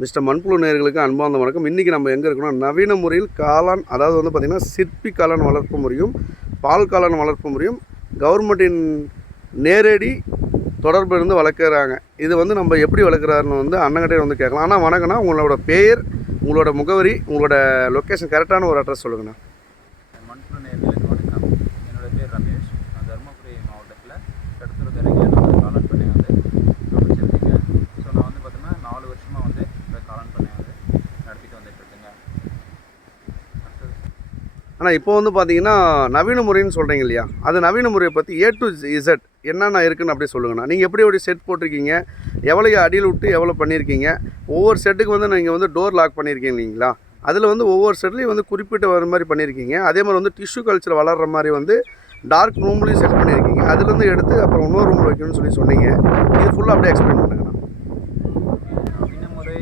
Mister மண்புழு நேர்களுக்கு அன்பார்ந்த வணக்கம். இன்றைக்கி நம்ம எங்கே இருக்கோம்னா நவீன முறையில் காளான் அதாவது வந்து பார்த்திங்கன்னா சிற்பி காளான் வளர்ப்பு முறையும் பால் காளான் வளர்ப்பு முறையும் கவர்மெண்ட்டின் நேரடி தொடர்பு இருந்து வளர்க்குறாங்க. இது வந்து நம்ம எப்படி வளர்க்குறாருன்னு வந்து அண்ணங்கிட்டே வந்து கேட்கலாம். ஆனால் வணக்கம்னா உங்களோட பேர் உங்களோட முகவரி உங்களோட லொக்கேஷன் கரெக்டான ஒரு அட்ரஸ் சொல்லுங்கண்ணா. மண்புழு நேர்களுக்கு வணக்கம் என்னோட பேர் ரமேஷ் நான் தருமபுரி மாவட்டத்தில் கடத்தூர் கரையில் நான் வந்து காளான் பண்ணை வந்து அமைச்சிருக்கேங்க ஸோ நான் வந்து பார்த்தீங்கன்னா நாலு வருஷமாக வந்து இந்த காளான் பண்ணை வந்து நடத்திட்டு வந்துட்டு இருக்கேங்க அடுத்தது ஆனால் இப்போ வந்து பார்த்தீங்கன்னா நவீன முறைன்னு சொல்கிறீங்க இல்லையா? அது நவீன முறையை பற்றி ஏ டு இசட் என்னென்ன இருக்குன்னு அப்படியே சொல்லுங்கண்ணா. நீங்கள் எப்படி எப்படி செட் போட்டிருக்கீங்க? எவ்வளோ அடியில் விட்டு எவ்வளோ பண்ணியிருக்கீங்க ஒவ்வொரு செட்டுக்கு வந்து நீங்கள் வந்து டோர் லாக் பண்ணியிருக்கீங்க இல்லைங்களா? அதில் வந்து ஒவ்வொரு செட்லேயும் வந்து குறிப்பிட்ட வர மாதிரி பண்ணியிருக்கீங்க அதே மாதிரி வந்து டிஷ்யூ கல்ச்சர் வளர்கிற மாதிரி வந்து டார்க் ரூம்லேயும் செட் பண்ணியிருக்கீங்க அதுலேருந்து எடுத்து அப்புறம் இன்னொரு ரூமில் வைக்கணும்னு சொல்லி சொன்னீங்க. இது ஃபுல்லாக அப்படியே எக்ஸ்பிளைன் பண்ணுங்கண்ணா. நவீன முறை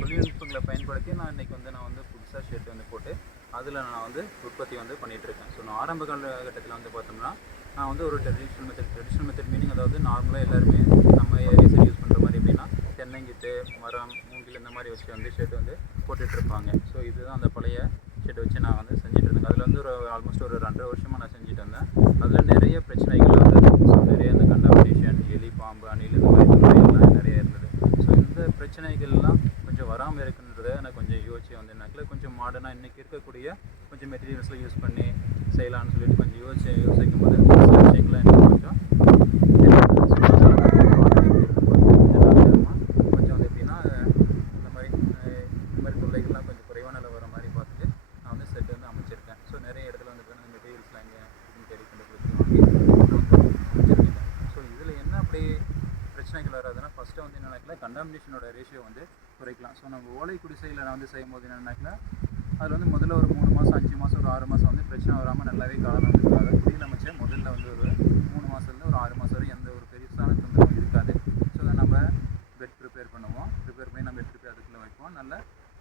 தொழில்நுட்பங்களை பயன்படுத்தி நான் இன்னைக்கு வந்து நான் வந்து புதுசாக ஷெட் வந்து போட்டு அதில் நான் வந்து உற்பத்தி வந்து பண்ணிகிட்ருக்கேன் இருக்கேன் ஸோ நான் ஆரம்ப காலகட்டத்தில் வந்து பார்த்தோம்னா நான் வந்து ஒரு traditional method traditional method meaning அதாவது நார்மலாக எல்லாருமே நம்ம ஏரியாஸில் யூஸ் பண்ணுற மாதிரி எப்படின்னா தென்னங்கித்து மரம் மூங்கில் இந்த மாதிரி வச்சு வந்து ஷெட் வந்து போட்டுட்ருப்பாங்க ஸோ இதுதான் அந்த பழைய ஷெட் வச்சு நான் வந்து செஞ்சுட்டு இருந்தேன் அதில் வந்து ஒரு ஆல்மோஸ்ட் ஒரு ரெண்டரை வருஷமாக நான் செஞ்சுட்டு இருந்தேன். அதில் நிறைய பிரச்சனைகள் வந்து ஸோ நிறைய அந்த கண்டாமினேஷன் எலி பாம்பு அணில் இந்த மாதிரி தொல்லைகள்லாம் நிறைய இருந்தது ஸோ இந்த பிரச்சனைகள்லாம் கொஞ்சம் வராமல் இருக்குன்றத நான் கொஞ்சம் யோசிச்சு வந்தேனாக்கில் கொஞ்சம் மாடர்னாக இன்றைக்கி இருக்கக்கூடிய கொஞ்சம் மெட்டீரியல்ஸ்லாம் யூஸ் பண்ணி செய்யலாம்னு சொல்லிட்டு கொஞ்சம் யோசிச்சு யோசிக்கும் போது விஷயங்கள்லாம் எனக்கு கொஞ்சம் தெரியாது. So, அதனால கொஞ்சம் வந்து எப்படின்னா இந்த மாதிரி அஹ், இந்த மாதிரி தொல்லைகள்லாம் கொஞ்சம் குறைவான அளவு வர மாதிரி பார்த்துட்டு நான் வந்து செட் வந்து அமைச்சிருக்கேன் ஸோ நிறைய இடத்துல வந்து பார்த்தீங்கன்னா மெட்டீரியல்ஸ்லாம் இங்கே இதுன்னு தேடி கண்டுபிடிச்சு வாங்கி அமைச்சிருக்கேன் ஸோ இதில் என்ன அப்படி பிரச்சனைகள் வராதுன்னா ஃபஸ்ட்டு கண்டாமினேஷனோட ரேஷியோ வந்து குறைக்கலாம். ஸோ நம்ம ஓலை குடிசையில் நான் வந்து செய்யும் போது என்னன்னாக்கல அதில் வந்து முதல்ல ஒரு மூணு மாதம் அஞ்சு மாதம் ஒரு ஆறு மாதம் வந்து பிரச்சனை வராமல் நல்லாவே காலம் வந்து அதை குடியில் முதல்ல வந்து ஒரு மூணு மாதத்துலேருந்து ஒரு ஆறு மாதம் வரை எந்த ஒரு பெருசான தொந்தரவும் இருக்காது. ஸோ அதை நம்ம பெட் ப்ரிப்பேர் பண்ணுவோம். ப்ரிப்பேர் பண்ணி நம்ம எடுத்துகிட்டு போய் அதுக்குள்ளே வைப்போம். நல்ல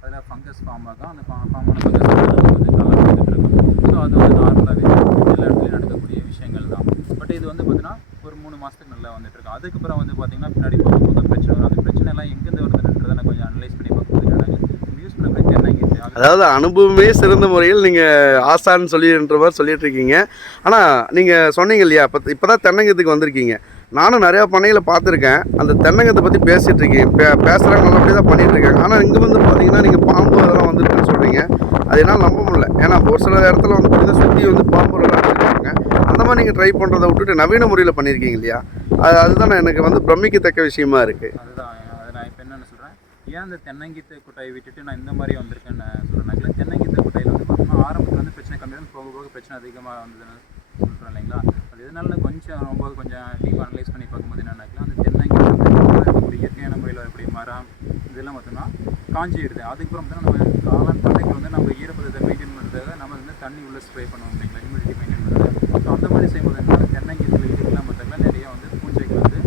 அதில் ஃபங்கஸ் ஃபார்ம் ஆகும். அந்த ஃபார்ம் ஆன ஃபங்கஸ் வந்து கலர் வந்துட்டு இருக்கும். ஸோ அது வந்து நார்மலாகவே எல்லா இடத்துலையும் நடக்கக்கூடிய விஷயங்கள் தான். பட் இது வந்து பார்த்தீங்கன்னா ஒரு மூணு மாதத்துக்கு நல்லா வந்துட்டு அதுக்கப்புறம் வந்து பார்த்தீங்கன்னா பின்னாடி போகும்போது பிரச்சனை வரும் அந்த பிரச்சனை எல்லாம் எங்கேருந்து வருதுன்றதை நான் கொஞ்சம் அனலைஸ் பண்ணி பார்க்கும்போது என்னன்னா யூஸ் பண்ண பிரச்சனை அதாவது அனுபவமே சிறந்த முறையில் நீங்கள் ஆசான்னு சொல்லின்ற மாதிரி சொல்லிட்டு இருக்கீங்க. ஆனால் நீங்கள் சொன்னீங்க இல்லையா? இப்போ இப்போ தான் தென்னங்கத்துக்கு வந்திருக்கீங்க. நானும் நிறையா பண்ணையில் பார்த்துருக்கேன். அந்த தென்னங்கத்தை பற்றி பேசிகிட்டு இருக்கீங்க. பே பேசுகிறாங்க நல்லபடியாக தான் பண்ணிகிட்ருக்காங்க ஆனால் இங்கே வந்து பார்த்தீங்கன்னா நீங்கள் பாம்பு அதெல்லாம் வந்துருக்குன்னு சொல்கிறீங்க அது என்னால் நம்ப முடியல. ஏன்னா ஒரு சில இடத்துல வந்து பார்த்தீங்கன்னா சுற்றி வந்து பாம்புலாம் வச்சுருக்காங்க நீங்கள் ட்ரை பண்ணுறதை விட்டுட்டு நவீன முறையில் பண்ணியிருக்கீங்க இல்லையா? அது அதுதான் எனக்கு வந்து பிரமிக்கத்தக்க விஷயமா இருக்குது அதுதான் அது நான் இப்போ என்னென்னு சொல்கிறேன் ஏன் அந்த தென்னங்கீத்து குட்டையை விட்டுட்டு நான் இந்த மாதிரி வந்திருக்கேன்னு சொல்கிறேன் தென்னங்கீத்து குட்டையில் வந்து பார்த்தோம்னா ஆரம்பத்தில் வந்து பிரச்சனை கம்மியாக போக போக பிரச்சனை அதிகமாக வந்ததுன்னு சொல்கிறேன் இல்லைங்களா? அது எதனால கொஞ்சம் ரொம்ப கொஞ்சம் டீப் அனலைஸ் பண்ணி பார்க்கும்போது என்னன்னாக்கலாம் அந்த தென்னங்கீத்து வந்து இயற்கையான முறையில் வரக்கூடிய மரம் இதெல்லாம் பார்த்தோம்னா காஞ்சிடுது. அதுக்கப்புறம் பார்த்தீங்கன்னா நம்ம காளான் பண்ணைக்கு வந்து நம்ம ஈரப்பதத்தை மெயின்டைன் பண்ணுறதுக்காக நம்ம வந்து தண்ணி உள்ளே ஸ்ப்ரே பண்ணுவோம் இல்லைங்களா? ஹியூமிடிட்டி மெயின்டைன் ஸோ அந்த மாதிரி செய்யும்போது என்ன தென்னங்கீத்து இதுக்கெல்லாம் பார்த்தாக்கல நிறைய வந்து பூஞ்சைகள் வந்து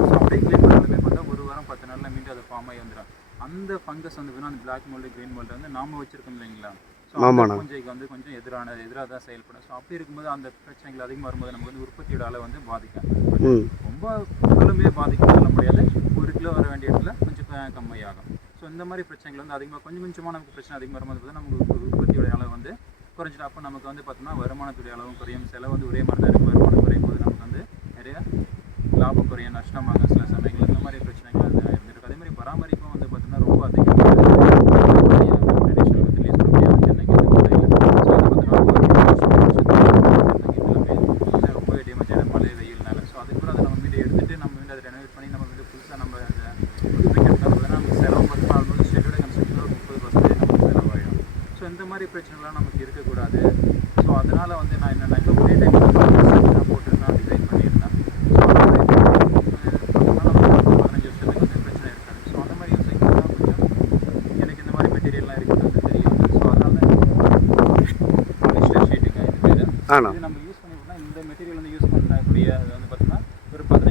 ஸோ அப்படியே க்ளீன் பண்ணாலுமே பார்த்தா ஒரு வாரம் பத்து நாளில் மீண்டும் அது ஃபார்ம் ஆகி வந்துடும் அந்த ஃபங்கஸ் வந்து அந்த பிளாக் மோல்டு க்ரீன் மோல்டு வந்து நாம வச்சிருக்கோம் இல்லைங்களா? ஸோ. பூஞ்சைக்கு வந்து கொஞ்சம் எதிரான எதிராக தான் செயல்படும். ஸோ அப்படி இருக்கும்போது அந்த பிரச்சனைகள் அதிகமாக வரும்போது நமக்கு வந்து உற்பத்தியோட அளவு வந்து பாதிக்கும். ரொம்ப முழுமே பாதிக்கும் சொல்ல முடியாது. ஒரு கிலோ வர வேண்டிய இடத்துல கொஞ்சம் கம்மியாகும். ஸோ இந்த மாதிரி பிரச்சனைகள் வந்து அதிகமாக கொஞ்சம் கொஞ்சமாக நமக்கு பிரச்சனை அதிகமாக வரும்போது நமக்கு உற்ப- உற்பத்தியோட அளவு வந்து குறைஞ்சிடும் அப்போ நமக்கு வந்து பார்த்தோம்னா வருமானத்துடைய அளவும் குறையும். செலவு வந்து ஒரே மாதிரி தான் இருக்கும் வருமானம் குறையும் போது நமக்கு வந்து நிறைய லாபம் குறையும் நஷ்டமாக சில சமயங்கள் இந்த மாதிரி பிரச்சனைகள் அது இருந்திருக்கு. அதே மாதிரி பராமரிப்பும் வந்து பார்த்தோம்னா ரொம்ப அதிகம் ட்ரெடிஷ்னல் மெத்தட் யூஸ் பண்ண முடியாது தென்னைக்கு இந்த முறையில் ஸோ அது பார்த்தோம்னா ரொம்பவே டேமேஜ் ஆகிடும் மழை வெயில்னால ஸோ அதுக்கப்புறம் அதை நம்ம மீண்டும் எடுத்துட்டு நம்ம மீண்டும் அதை ரெனோவேட் பண்ணி நம்ம மீண்டும் புதுசாக நம்ம அதை புதுப்பிக்கிறதுக்காக நமக்கு செலவு பார்த்தோம்னா ஆல்மோஸ்ட் ஷெட்டோட கன்ஸ்ட்ரக்ஷனில் ஒரு முப்பது பர்சன்டேஜ் நமக்கு செலவாயிடும் ஸோ இந்த மாதிரி பிரச்சனைலாம் நமக்கு இருக்கக்கூடாது ஸோ அதனால் வந்து நான் என்னென்னாக்கா ஒரே டைம் நான் போட்டுருந்தேன் டிசைன் பண்ணியிருந்தேன் ஸோ அந்த மாதிரி பதினஞ்சு வருஷத்துக்கு வந்து பிரச்சனை இருக்காது ஸோ அந்த மாதிரி யோசிக்கலாம் கொஞ்சம் எனக்கு இந்த மாதிரி மெட்டீரியல்லாம் இருக்கிறது தெரியும் ஸோ அதனால பாலிஸ்டர் ஷீட்டுங்க இது நம்ம யூஸ் பண்ணிட்டோம்னா இந்த மெட்டீரியல் வந்து யூஸ் பண்ணக்கூடிய அது வந்து பார்த்தீங்கன்னா ஒரு வந்து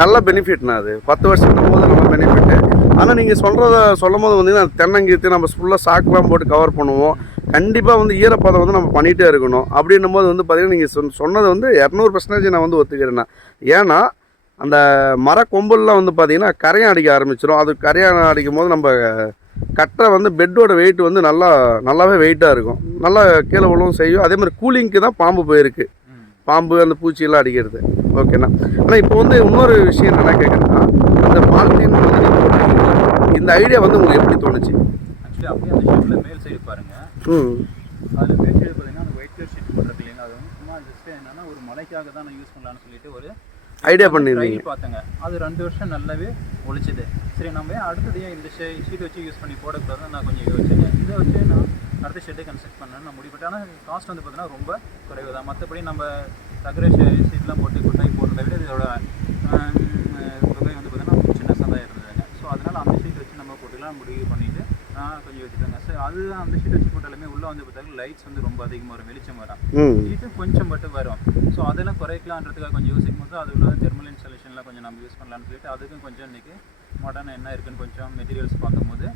நல்ல பெனிஃபிட்ண்ணா அது. பத்து வருஷத்துக்கு போது நல்ல பெனிஃபிட்டு ஆனால் நீங்கள் சொல்கிறத சொல்லும் போது வந்து தென்னங்கீத்து நம்ம ஃபுல்லாக சாக்குலாம் போட்டு கவர் பண்ணுவோம். கண்டிப்பாக வந்து ஈரப்பதம் வந்து நம்ம பண்ணிகிட்டே இருக்கணும். அப்படின்னும் போது வந்து பார்த்தீங்கன்னா நீங்கள் சொன்ன சொன்னது வந்து இரநூறு பர்சன்டேஜ் நான் வந்து ஒத்துக்கிறேன் ஏன்னா அந்த மர கொம்புலாம் வந்து பார்த்தீங்கன்னா கரையான் அடிக்க ஆரம்பிச்சிடும் அது கரையான் அடிக்கும் போது நம்ம கட்டுற வந்து பெட்டோட வெயிட் வந்து நல்லா நல்லாவே வெயிட்டாக இருக்கும். நல்லா கீழே விழவும் செய்யும். அதே மாதிரி கூலிங்க்கு தான் பாம்பு போயிருக்கு. பாம்பு அந்த பூச்சியெல்லாம் அடிக்கிறது. ஓகேண்ணா ஆனால் இப்போ வந்து இன்னொரு விஷயம் என்ன கேட்குறேன்னா அந்த பாலித்தீன்? இந்த ஐடியா வந்து உங்களுக்கு எப்படி தோணுச்சு? அப்படியே அந்த ஷீட்டில் மேல் சைடு பாருங்க. ம். அதில் மேல் சைடு பார்த்தீங்கன்னா அந்த ஒயிட் கலர் ஷீட் போட்டிருக்கு இல்லைங்களா? அது வந்து சும்மா ஜஸ்ட் என்னன்னா ஒரு மலைக்காக தான் நான் யூஸ் பண்ணலாம்னு சொல்லிட்டு ஒரு ஐடியா பண்ணியிருந்தீங்க ட்ரையல் பார்த்தேங்க. அது ரெண்டு வருஷம் நல்லாவே ஒழிச்சுது. சரி நம்ம ஏன் அடுத்தது ஏன் இந்த ஷீட் வச்சு யூஸ் பண்ணி போடக்கூடாதுன்னு நான் கொஞ்சம் யோசிச்சேங்க. இதை வச்சு நான் அடுத்த ஷெட்டை கன்ஸ்ட்ரக்ட் பண்ணேன்னு நான் முடிவு பண்ணேன் ஆனால் காஸ்ட் வந்து பார்த்தீங்கன்னா ரொம்ப குறைவு தான். மற்றபடி நம்ம தகர ஷீட்லாம் போட்டு குட்டாய் போடுறதை விட இதோட தொகை வந்து பார்த்தீங்கன்னா சின்னசாக தான் இருந்ததுங்க. ஸோ அதனால் அந்த ஷீட் வச்சு நம்ம போட்டுக்கலாம் முடிவு பண்ணிட்டு நான் கொஞ்சம் யோசிச்சிட்டேங்க சார் அது அந்த ஷீட் வச்சு போட்டாலுமே உள்ளே வந்து பார்த்தீங்கன்னா லைட்ஸ் வந்து ரொம்ப அதிகமாக வரும் வெளிச்சம் வரும் ம். ஹீட்டு கொஞ்சம் மட்டும் வரும். ஸோ அதெல்லாம் குறைக்கலான்றதுக்காக கொஞ்சம் யோசிக்கும் போது அது உள்ள தெர்மல் இன்ஸ்டாலேஷன்லாம் கொஞ்சம் நம்ம யூஸ் பண்ணலாம்னு சொல்லிட்டு அதுக்கும் கொஞ்சம் இன்றைக்கி மாடர்ன் என்ன இருக்குன்னு கொஞ்சம் மெட்டீரியல்ஸ் பார்க்கும்போது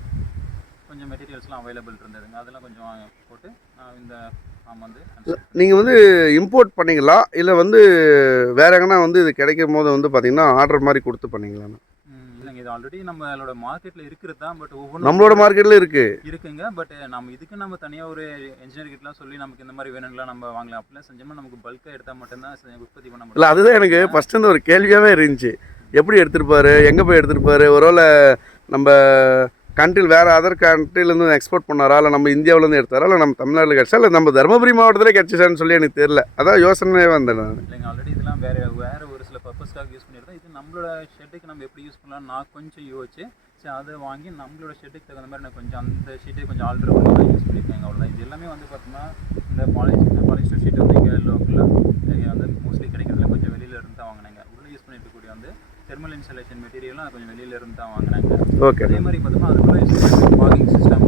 கொஞ்சம் மெட்டீரியல்ஸ்லாம் அவைலபிள் இருந்ததுங்க. அதெல்லாம் கொஞ்சம் போட்டு நான் இந்த நீங்கள் வந்து இம்போர்ட் பண்ணீங்களா இல்லை வந்து வேற எங்கன்னா வந்து இது கிடைக்கும் போது வந்து பார்த்தீங்கன்னா ஆர்டர் மாதிரி கொடுத்து பண்ணீங்களா ம், இல்லைங்க இது ஆல்ரெடி நம்மளோட மார்க்கெட்டில் இருக்கிறது தான் பட் ஒவ்வொன்றும் நம்மளோட மார்க்கெட்டில் இருக்குது இருக்குங்க பட் நம்ம இதுக்கு நம்ம தனியாக ஒரு engineer கிட்டலாம் சொல்லி நமக்கு இந்த மாதிரி வேணும்லாம் நம்ம வாங்கலாம் அப்படிலாம் செஞ்சோம்னா நமக்கு பல்காக எடுத்தால் மட்டும்தான் உற்பத்தி பண்ண இல்லை முடியும் அதுதான் எனக்கு இருந்து ஒரு கேள்வியாகவே இருந்துச்சு. எப்படி எடுத்திருப்பாரு எங்கே போய் எடுத்திருப்பாரு? ஒருவேளை நம்ம கண்ட்ரியில் வேறு அதர் கண்ட்ரிலேருந்து எக்ஸ்போர்ட் பண்ணாரா? இல்லை நம்ம இந்தியாவிலேருந்து எடுத்தாரா? இல்லை நம்ம தமிழ்நாட்டில் கிடச்சா இல்லை நம்ம தருமபுரி மாவட்டத்திலே கிடச்சிச்சான்னு சொல்லி எனக்கு தெரியல. அதான் யோசனையே வந்தேன் நான். ஆல்ரெடி இதெல்லாம் வேற வேற ஒரு சில பர்பஸ்க்காக யூஸ் பண்ணியிருந்தோம் இது நம்மளோட ஷெட்டுக்கு நம்ம எப்படி யூஸ் பண்ணலாம் நான் கொஞ்சம் யோசிச்சு சரி அதை வாங்கி நம்மளோட ஷெட்டுக்கு தகுந்த மாதிரி நான் கொஞ்சம் அந்த ஷீட்டை கொஞ்சம் ஆல்டர் பண்ணி நான் யூஸ் பண்ணியிருக்கேங்க அவ்வளோ இது எல்லாமே வந்து பார்த்தோம்னா இந்த பாலிஷ் இந்த பாலிஸ்டர் ஷீட் வந்து இங்கே லோக்கலில் வந்து மோஸ்ட்லி கிடைக்கிறதுல கொஞ்சம் வெளியில இருந்து தான் வாங்கினாங்க. உள்ளே யூஸ் பண்ணிருக்கக்கூடிய வந்து தெர்மல் இன்ஸ்டாலேஷன் மெட்டீரியல்லாம் கொஞ்சம் வெளியில இருந்து தான் வாங்கினாங்க. ஓகே அதே மாதிரி பார்த்தோம்னா அதுக்குள்ள பாகிங் சிஸ்டம்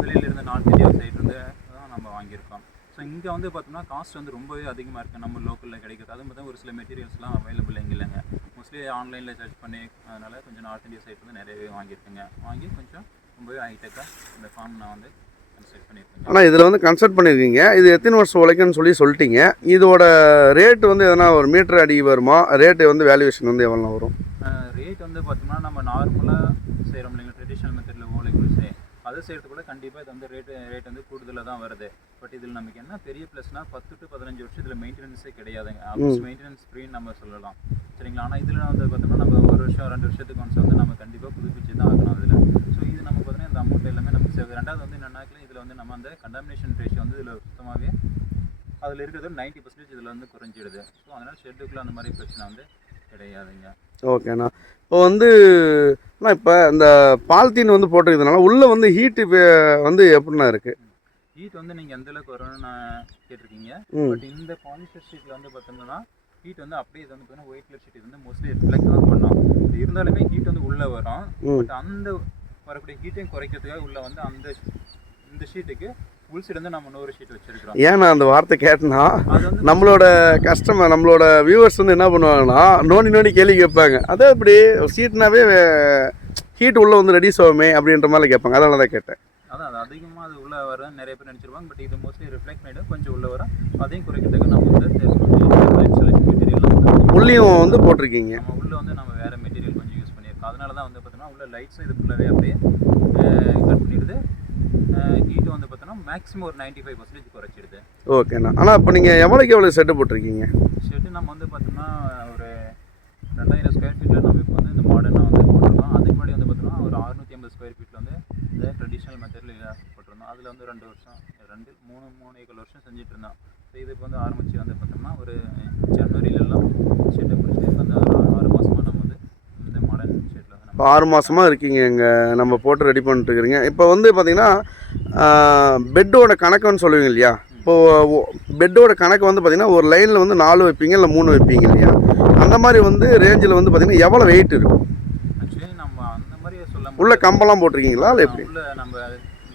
வெளியில இருந்து நார்த் இந்தியா சைடு இருந்து தான் நம்ம வாங்கியிருக்கோம் ஸோ இங்கே வந்து பார்த்தோம்னா காஸ்ட் வந்து ரொம்பவே அதிகமாக இருக்குது நம்ம லோக்கலில் கிடைக்கிறது. அதுவும் பார்த்தா ஒரு சில மெட்டீரியல்ஸ்லாம் அவைலபிள் எங்கே இல்லைங்க. மோஸ்ட்லி ஆன்லைனில் சர்ச் பண்ணி அதனால கொஞ்சம் நார்த் இந்தியா சைடு வந்து நிறையவே வாங்கியிருக்கேங்க. வாங்கி கொஞ்சம் ரொம்பவே ஹைடெக்காக இந்த ஃபார்ம் நான் வந்து ஆனால் இதில் வந்து கன்சல்ட் பண்ணியிருக்கீங்க. இது எத்தனை வருஷம் உழைக்குன்னு சொல்லி சொல்லிட்டீங்க. இதோட ரேட் வந்து எதனா ஒரு மீட்டர் அடி வருமா? ரேட்டு வந்து வேல்யூவேஷன் வந்து எவ்வளோ வரும்? ரேட் வந்து பார்த்தோம்னா நம்ம நார்மலாக செய்கிறோம் இல்லைங்க ட்ரெடிஷ்னல் மெத்தடில் ஓலை அதை செய்கிறது கூட கண்டிப்பாக இது வந்து ரேட்டு ரேட் வந்து கூடுதலாக தான் வருது. பட் இதில் நமக்கு என்ன பெரிய ப்ளஸ்னா பத்து டு பதினஞ்சு வருஷம் இதில் மெயின்டெனன்ஸே கிடையாதுங்க. ஆல்மோஸ்ட் மெயின்டெனன்ஸ் ஃப்ரீன்னு நம்ம சொல்லலாம். சரிங்களா? ஆனால் இதில் வந்து பார்த்தோம்னா நம்ம ஒரு வருஷம் ரெண்டு வருஷத்துக்கு ஒன்ஸ் வந்து நம்ம கண்டிப்பாக புதுப்பிச்சு தான் ஆகணும் அதில் ஸோ இது நம்ம பார்த்தீங்கன்னா இந்த அமௌண்ட் எல்லாமே நமக்கு சேவ் ரெண்டாவது வந்து என்னன்னாக்கில் இதில் வந்து நம்ம அந்த கண்டாமினேஷன் ரேஷியோ வந்து இதில் சுத்தமாகவே அதில் இருக்கிறது நைன்ட்டி பர்சன்டேஜ் இதில் வந்து குறைஞ்சிடுது. ஸோ அதனால் ஷெட்டுக்குள்ள அந்த மாதிரி பிரச்சனை வந்து கிடையாதுங்க. ஓகேண்ணா இப்போ வந்து இப்போ இந்த பால்த்தீன் வந்து போட்டிருக்கிறதுனால உள்ளே வந்து ஹீட்டு வந்து எப்படிண்ணா இருக்குது ஹீட் வந்து நீங்கள் எந்த அளவுக்கு வரும்னு நான் கேட்டிருக்கீங்க. பட் இந்த பாலிஸ்டர் ஷீட்டில் வந்து பார்த்தோம்னா ஹீட் வந்து அப்படியே இது வந்து பார்த்தீங்கன்னா ஒயிட் கலர் ஷீட் வந்து மோஸ்ட்லி ரிஃப்ளெக்ட் தான் பண்ணும். இது இருந்தாலுமே ஹீட் வந்து உள்ளே வரும். பட் அந்த வரக்கூடிய ஹீட்டையும் குறைக்கிறதுக்காக உள்ள வந்து அந்த இந்த ஷீட்டுக்கு உள் சைடு வந்து நம்ம இன்னொரு ஷீட் வச்சிருக்கிறோம். ஏன் நான் அந்த வார்த்தை கேட்டேன்னா அது வந்து நம்மளோட கஸ்டமர் நம்மளோட வியூவர்ஸ் வந்து என்ன பண்ணுவாங்கன்னா நோண்டி நோண்டி கேள்வி கேட்பாங்க. அதான் இப்படி சீட்னாவே ஹீட் உள்ளே வந்து ரெடியூஸ் ஆகுமே அப்படின்ற மாதிரி கேட்பாங்க. அதனால தான் கேட்டேன். அதான் அது அதிகமாக அது உள்ளே வர நிறைய பேர் நினச்சிருப்பாங்க. பட் இது மோஸ்ட்லி ரிஃப்ளெக்ட் பண்ணிவிட்டு கொஞ்சம் உள்ளே வரும். அதையும் குறைக்கிறதுக்கு நம்ம வந்து வந்து உள்ளேயும் வந்து போட்டிருக்கீங்க. நம்ம உள்ள வந்து நம்ம வேற மெட்டீரியல் கொஞ்சம் யூஸ் பண்ணியிருக்கோம். அதனால தான் வந்து பார்த்தோம்னா உள்ள லைட்ஸும் இது ஃபுல்லாகவே அப்படியே கட் பண்ணிடுது. ஹீட் வந்து பார்த்தோம்னா மேக்ஸிமம் ஒரு 95% ஃபைவ் பர்சன்டேஜ் குறைச்சிடுது ஓகேண்ணா ஆனால் இப்போ நீங்கள் எவ்வளோக்கு எவ்வளோ செட்டு போட்டிருக்கீங்க? ஷெட்டு நம்ம வந்து பார்த்தோம்னா ஒரு ரெண்டாயிரம் ஸ்கொயர் ஃபீட்டில் நம்ம இப்போ வந்து இந்த மாடர்னாக வந்து போட்டிருக்கோம். அதுக்கு முன்னாடி வந்து பார்த்தோம்னா ஒரு அறுநூற்றி ஐம்பது ஸ்கொயர் ஃபீட்டில் வந்து இந்த ட்ரெடிஷ்னல் மெத்தடில் போட்டிருந்தோம். அதில் வந்து ரெண்டு வருஷம் ரெண்டு மூணு மூணு ஏழு வருஷம் செஞ்சுட்டு இருந்தோம். ஸோ இதுக்கு வந்து ஆரம்பித்து வந்து பார்த்தோம்னா ஒரு ஜனவரியிலலாம் ஷெட்டை பிடிச்சிட்டு இப்போ அந்த ஆறு மாதமாக நம்ம வந்து இந்த மாடர்ன் ஷெட்டில் வந்து இப்போ ஆறு மாதமாக இருக்கீங்க. இங்கே நம்ம போட்டு ரெடி பண்ணிட்டு இருக்கிறீங்க இப்போ வந்து பார்த்தீங்கன்னா பெட்டோட கணக்குன்னு சொல்லுவீங்க இல்லையா? இப்போது பெட்டோட கணக்கு வந்து பார்த்தீங்கன்னா ஒரு லைனில் வந்து நாலு வைப்பீங்க இல்லை மூணு வைப்பீங்க இல்லையா? அந்த மாதிரி வந்து ரேஞ்சில் வந்து பார்த்தீங்கன்னா எவ்வளோ வெயிட் இருக்கும் ஆக்சுவலி நம்ம அந்த மாதிரி சொல்ல உள்ள கம்பெல்லாம் போட்டிருக்கீங்களா இல்லை எப்படி? உள்ள நம்ம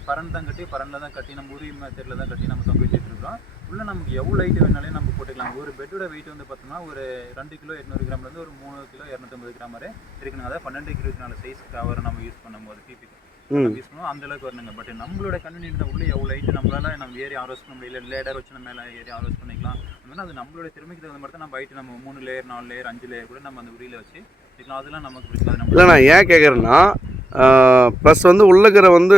பரன் தான் கட்டி பரன்ல தான் கட்டி நம்ம உரி மெத்தடில் தான் கட்டி நம்ம தொங்க வச்சுட்டு இருக்கோம் உள்ள நமக்கு எவ்வளோ லைட் வேணாலும் நம்ம போட்டுக்கலாம். ஒரு பெட்டோட வெயிட் வந்து பார்த்தோம்னா ஒரு ரெண்டு கிலோ எட்நூறு கிராம்லேருந்து ஒரு மூணு கிலோ இரநூத்தம்பது கிராம் வரை இருக்கணும். அதாவது பன்னெண்டு கிலோ நாலு சைஸ் கவர் நம்ம யூஸ் பண்ணும்போது பிபி யூஸ் பண்ணுவோம் அந்த அளவுக்கு வரணுங்க. பட் நம்மளோட கன்வீனியன்ட் உள்ள எவ்வளோ ஹைட் நம்மளால நம்ம ஏறி ஆரோஸ் பண்ண முடியல. லேடர் வச்சு நம்ம மேலே ஏறி ஆரோஸ் பண்ணிக்கலாம். மாதிரி அது நம்மளோட திறமைக்கு தகுந்த மாதிரி தான் நம்ம ஹைட் நம்ம மூணு லேயர் நாலு லேயர் அஞ்சு லேயர் கூட நம்ம அந்த உரியில வச்சு வச்சுக்கலாம் அதெல்லாம் நமக்கு பிடிக்காது. இல்லை நான் ஏன் கேட்குறேன்னா ப்ளஸ் வந்து உள்ளக்கிற வந்து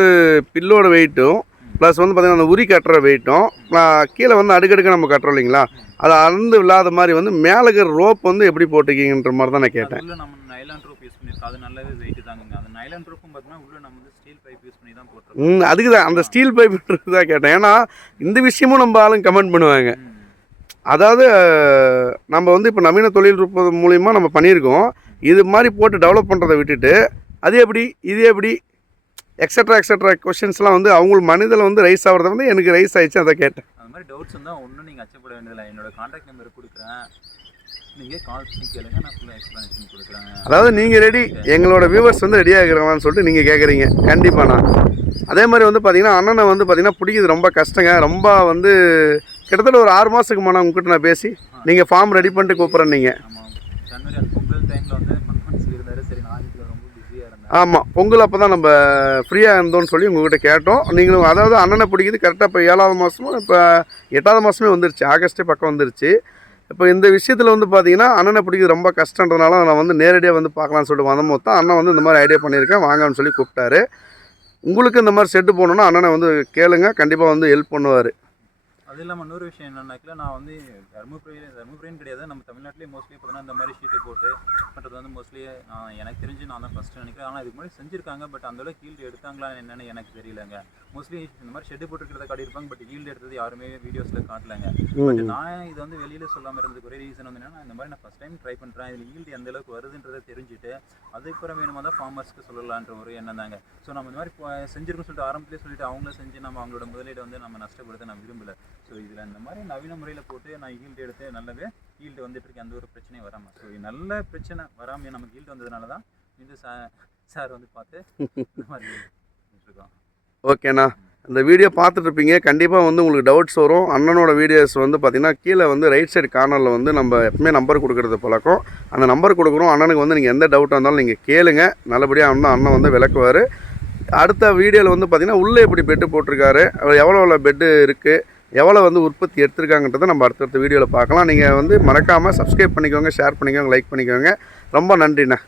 பில்லோட வெயிட்டும் ப்ளஸ் வந்து பார்த்திங்கன்னா அந்த உரி கட்டுற வெயிட்டும் கீழே வந்து அடுக்கடுக்க நம்ம கட்டுறோம் இல்லைங்களா? அது அளந்து இல்லாத மாதிரி வந்து மேலே இருக்கிற ரோப் வந்து எப்படி போட்டிருக்கீங்கன்ற மாதிரி தான் நான் கேட்டேன். அது உள்ள நம்ம நைலான் ட்ரூப் யூஸ் பண்ணியிருக்கோம். அது நல்லாவே வெயிட் தாங்க அந்த நைலான் ட்ரூப்பும் பார்த்தீங்கன்னா உள்ள நம்ம வந்து ஸ்டீல் பைப் யூஸ் பண்ணி தான் போட்டிருக்கோம். ம் அதுக்கு தான். அந்த ஸ்டீல் பைப்ன்றது தான் கேட்டேன். ஏன்னா இந்த விஷயமும் நம்ம ஆளுங்க கமெண்ட் பண்ணுவாங்க. அதாவது நம்ம வந்து இப்போ நவீன தொழில்நுட்ப மூலிமா நம்ம பண்ணியிருக்கோம். இது மாதிரி போட்டு டெவலப் பண்ணுறதை விட்டுட்டு அது எப்படி இது எப்படி எக்ஸட்ரா எக்ஸட்ரா கொஷின்ஸ்லாம் வந்து அவங்க மனிதில் வந்து ரைஸ் ஆகிறத வந்து எனக்கு ரைஸ் ஆயிடுச்சு அதை கேட்டேன். அந்த மாதிரி டவுட்ஸ் இருந்தால் ஒன்றும் நீங்கள் அச்சப்பட வேண்டியதில்லை. என்னோட காண்டாக்ட் நம்பர் கொடுக்குறேன். நீங்கள் கால் பண்ணி கேளுங்க நான் ஃபுல்லாக எக்ஸ்ப்ளனேஷன் கொடுக்குறேன். அதாவது நீங்கள் ரெடி எங்களோட வியூவர்ஸ் வந்து ரெடி ஆகிறாங்களான்னு சொல்லிட்டு நீங்கள் கேட்குறீங்க கண்டிப்பாக நான். அதே மாதிரி வந்து பார்த்தீங்கன்னா அண்ணனை வந்து பார்த்தீங்கன்னா பிடிக்கிறது ரொம்ப கஷ்டங்க. ரொம்ப வந்து கிட்டத்தட்ட ஒரு ஆறு மாதத்துக்கு முன்னே உங்ககிட்ட நான் பேசி நீங்கள் ஃபார்ம் ரெடி பண்ணிட்டு கூப்பிட்றேன் நீங்கள் பொங்கல் டைமில் வந்து மந்த் மந்த்ஸ் இருந்தார் சரி நான் இதுல ரொம்ப பிஸியாக இருந்தேன் ஆமாம் பொங்கல் அப்போ தான் நம்ம ஃப்ரீயாக இருந்தோம்னு சொல்லி உங்கள்கிட்ட கேட்டோம். நீங்களும் அதாவது அண்ணனை பிடிக்குது கரெக்டாக இப்போ ஏழாவது மாதமும் இப்போ எட்டாவது மாதமே வந்துருச்சு ஆகஸ்ட்டே பக்கம் வந்துருச்சு. இப்போ இந்த விஷயத்தில் வந்து பார்த்தீங்கன்னா அண்ணனை பிடிக்கிறது ரொம்ப கஷ்டன்றதுனால நான் வந்து நேரடியாக வந்து பார்க்கலாம்னு சொல்லிட்டு வந்த தான் அண்ணன் வந்து இந்த மாதிரி ஐடியா பண்ணியிருக்கேன் வாங்கன்னு சொல்லி கூப்பிட்டாரு. உங்களுக்கு இந்த மாதிரி செட்டு போகணுன்னா அண்ணனை வந்து கேளுங்க கண்டிப்பாக வந்து ஹெல்ப் பண்ணுவார். அது இல்லாமல் இன்னொரு விஷயம் என்னன்னாக்கல நான் வந்து தருமபுரி தருமபுரின்னு கிடையாது. நம்ம தமிழ்நாட்டிலே மோஸ்ட்லி பார்த்தீங்கன்னா இந்த மாதிரி ஷீட்டு போட்டு பண்ணுறது வந்து மோஸ்ட்லி எனக்கு தெரிஞ்சு நான் தான் ஃபஸ்ட்டு நினைக்கிறேன். ஆனால் இதுக்கு முன்னாடி செஞ்சுருக்காங்க பட் அந்த அளவுக்கு ஈல்டு எடுத்தாங்களா என்னன்னு எனக்கு தெரியலங்க. மோஸ்ட்லி இந்த மாதிரி ஷெட்டு போட்டுருக்கிறத காட்டியிருப்பாங்க பட் ஈல்டு எடுத்தது யாருமே வீடியோஸில் காட்டலங்க. பட் நான் இது வந்து வெளியில் சொல்லாமல் இருந்ததுக்கு ஒரே ரீசன் வந்து என்னன்னா இந்த மாதிரி நான் ஃபஸ்ட் டைம் ட்ரை பண்ணுறேன் இதில் ஈல்டு எந்த அளவுக்கு வருதுன்றதை தெரிஞ்சுட்டு அதுக்கப்புறம் வேணுமா தான் ஃபார்மர்ஸ்க்கு சொல்லலான்ற ஒரு எண்ணம் தாங்க. ஸோ நம்ம இந்த மாதிரி இப்போ செஞ்சிருக்கோம் சொல்லிட்டு ஆரம்பத்திலே சொல்லிட்டு அவங்கள செஞ்சு நம்ம அவங்களோட முதலீடு வந்து நம்ம நஷ்டப்படுத்த நான் விரும்பல. ஸோ இதில் இந்த மாதிரி நவீன முறையில் போட்டு நான் ஹீல்டு எடுத்து நல்லாவே ஹீல்டு வந்துட்டு இருக்கேன் அந்த ஒரு பிரச்சனையும் வராமல் ஸோ நல்ல பிரச்சனை வராமல் நமக்கு ஹீல்டு வந்ததுனால தான் இந்த சார் சார் வந்து பார்த்து இந்த மாதிரி இருக்கோம். ஓகேண்ணா இந்த வீடியோ பார்த்துட்ருப்பீங்க கண்டிப்பாக வந்து உங்களுக்கு டவுட்ஸ் வரும். அண்ணனோட வீடியோஸ் வந்து பார்த்தீங்கன்னா கீழே வந்து ரைட் சைடு கார்னரில் வந்து நம்ம எப்பவுமே நம்பர் கொடுக்குறது பழக்கம். அந்த நம்பர் கொடுக்குறோம். அண்ணனுக்கு வந்து நீங்கள் எந்த டவுட்டாக இருந்தாலும் நீங்கள் கேளுங்க. நல்லபடியாக அண்ணன் அண்ணன் வந்து விளக்குவார். அடுத்த வீடியோவில் வந்து பார்த்திங்கன்னா உள்ளே எப்படி பெட்டு போட்டிருக்காரு. எவ்வளோ எவ்வளோ பெட்டு இருக்குது எவ்வளோ வந்து உற்பத்தி எடுத்திருக்காங்கன்றதை நம்ம அடுத்தடுத்த வீடியோவில் பார்க்கலாம். நீங்கள் வந்து மறக்காமல் சப்ஸ்கிரைப் பண்ணிக்கோங்க ஷேர் பண்ணிக்கோங்க லைக் பண்ணிக்கோங்க. ரொம்ப நன்றிண்ணா.